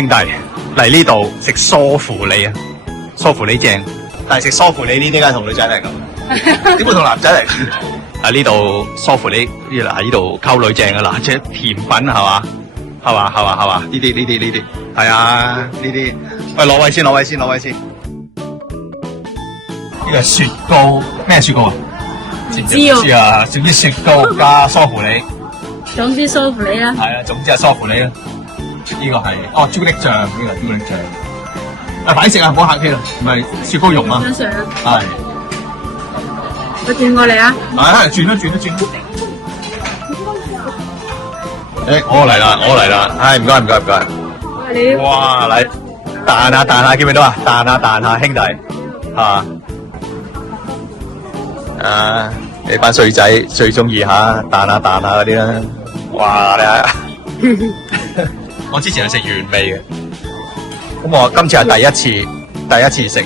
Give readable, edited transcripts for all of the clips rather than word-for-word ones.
兄弟嚟呢度食梳乎厘啊，梳乎厘正，但係食梳乎厘呢啲梗係同女仔嚟㗎，點會同男仔嚟？啊呢度梳乎厘喺呢度溝女正啊嗱，即係甜品係嘛？係嘛？呢啲係啊呢啲，喂攞位先。呢個係雪糕，咩雪糕啊？唔知啊，總之雪糕加梳乎厘。總之梳乎厘啦。係啊，總之係梳乎厘啦。呢個係朱古力醬，呢個朱古力醬。快啲食啊，唔好客氣啦，唔係雪糕蓉啊。想上。係。我轉過嚟啊。係轉啦。我嚟啦，唔該。你。哇，嚟彈下，見唔見到啊？彈下，兄弟你班衰仔最中意嚇彈下嗰啲啦。哇，你睇我之前係食原味嘅，咁我今次係第一次食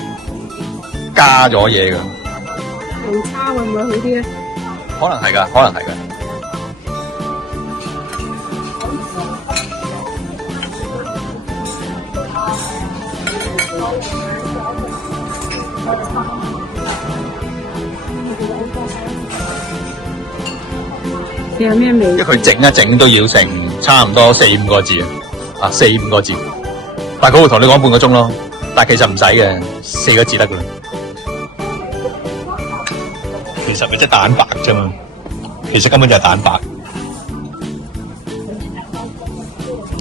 加咗嘢嘅。紅叉會唔會好啲咧？可能係㗎。你有咩味？因為佢整一整都要成差唔多4-5個字啊，4-5個字。但係佢會同你講半個鐘咯，但係其實唔使嘅，4個字得㗎啦。其實咪即係蛋白啫嘛，其實根本就係蛋白，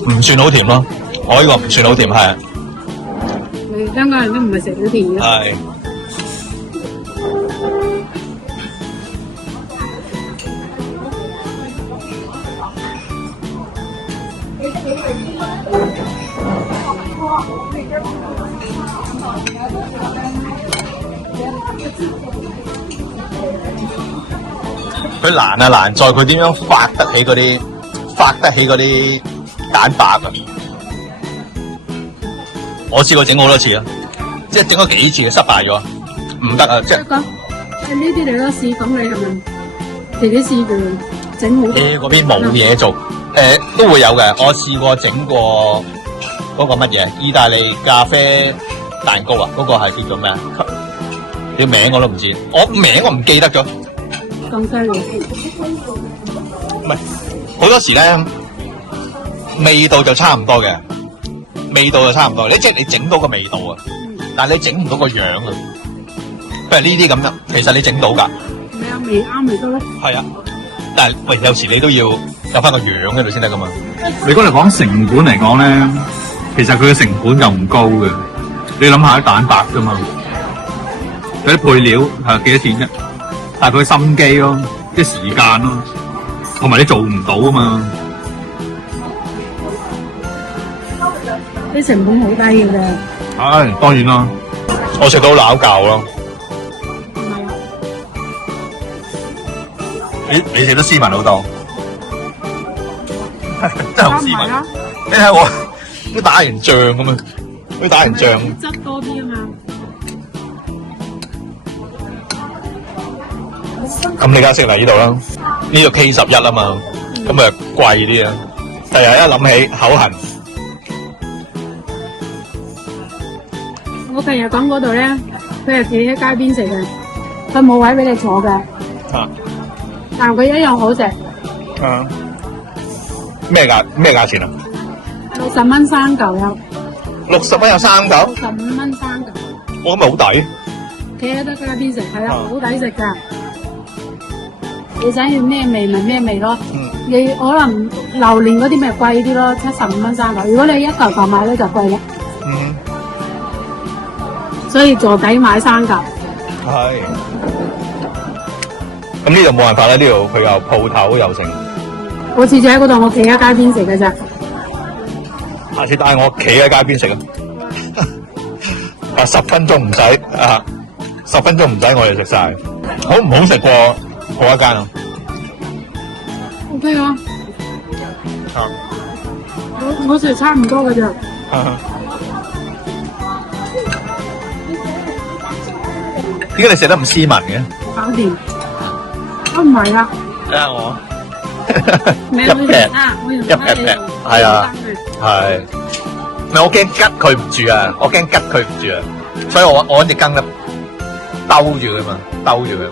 唔算好甜咯。我呢個唔算好甜，係。香港人都唔係食好甜嘅。係。佢難在佢點樣發得起嗰啲蛋白啊！我試過整好多次啊，即係整咗幾次嘅失敗咗，唔得啊！即係呢啲你都試，咁你係咪自己試過整好？嗰邊冇嘢做，都會有嘅。我試過整過嗰個乜嘢意大利咖啡蛋糕啊，嗰個係叫做咩啊？叫名我都唔知，名我唔記得咗。咁犀利？唔係好多時咧，味道就差唔多嘅，你即係你整到個味道啊，但係你整唔到個樣啊。譬如呢啲咁樣，其實你整到㗎。你有味啱咪得咯。係啊，但係喂，有時你都要有翻個樣喺度先得㗎嘛。你講嚟講成本嚟講咧，其實佢嘅成本就唔高嘅。你諗下啲蛋白啫嘛，嗰啲配料係幾多錢啫？但係佢心機咯，啲時間咯，同埋你做唔到啊嘛。啲成本好低嘅啫。係當然啦，我食到撈教咯。你食得斯文好多，真係好斯文。你睇我都打完仗咁啊，都打完仗。質多啲啊嘛。咁你而家食嚟呢度啦，呢度 K11啊嘛，咁啊貴啲啊。第日一諗起口痕。我朋友講嗰度咧，佢係企喺街邊食嘅，佢冇位俾你坐嘅。但係佢一樣好食。咩價錢啊？60蚊3嚿有。60蚊有3嚿？65蚊3嚿。我咁咪好抵。企喺得街邊食，係啊，好抵食㗎。你想要咩味咪咩味咯。你可能榴蓮嗰啲咪貴啲咯，75蚊3嚿。如果你一嚿買咧就貴啦。所以坐底買3嚿。係。咁呢度冇辦法啦，呢度佢又鋪頭又成。我次次喺嗰度，我企喺街邊食嘅咋。下次帶我企喺街邊食啊！10分鐘唔使啊，10分鐘唔使我哋食晒。好唔好食過嗰一間啊 ？OK 啊。我食差唔多嘅咋。點解你食得咁斯文嘅？搞掂。唔係啊。睇下我。一劈，係啊，係。唔係我驚吉佢唔住啊，我驚吉佢唔住啊，所以我揾隻羹咧兜住佢嘛，兜住佢。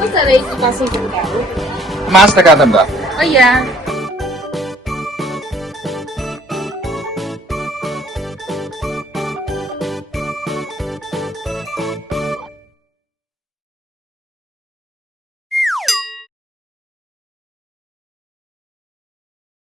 嗰隻你18.49 Master 得唔得？可以啊。